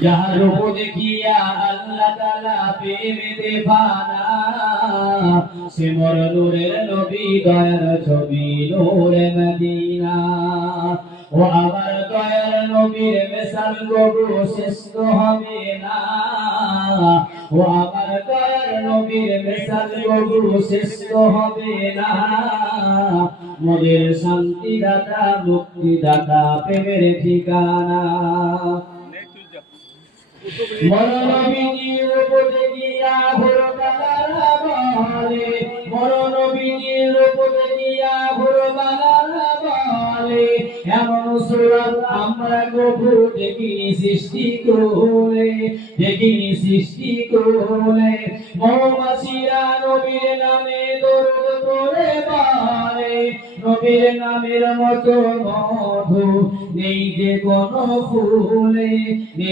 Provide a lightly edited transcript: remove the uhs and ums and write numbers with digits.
যার রূপ দেখিয়া আল্লাহ তাআলা প্রেমে দেফানা, সে মোর নূরের নবী দয়ার ছবি নূরে মদিনা। ও আমার দয়ার নবীর মিসাল কবু শ্রেষ্ঠ হবে না, ও আমার দয়ার নবীর মিসাল কবু শ্রেষ্ঠ হবে না। মোদের শান্তি দাতা মুক্তি দাতা প্রেমের ঠিকানা। মোর নবীর রূপ দেখিয়া ঘোর কালারা বলে, মোর নবীর রূপ দেখিয়া ঘোর কালারা বলে, এমন সুরত আমরা কবু দেখিনি সৃষ্টি করলে, দেখিনি সৃষ্টি করলে। মৌমাছিরা নবীর নামে দরুদ পড়ে বলে, নবীর নামের মতো মধু নেই যে কোনো ফুলে, নেই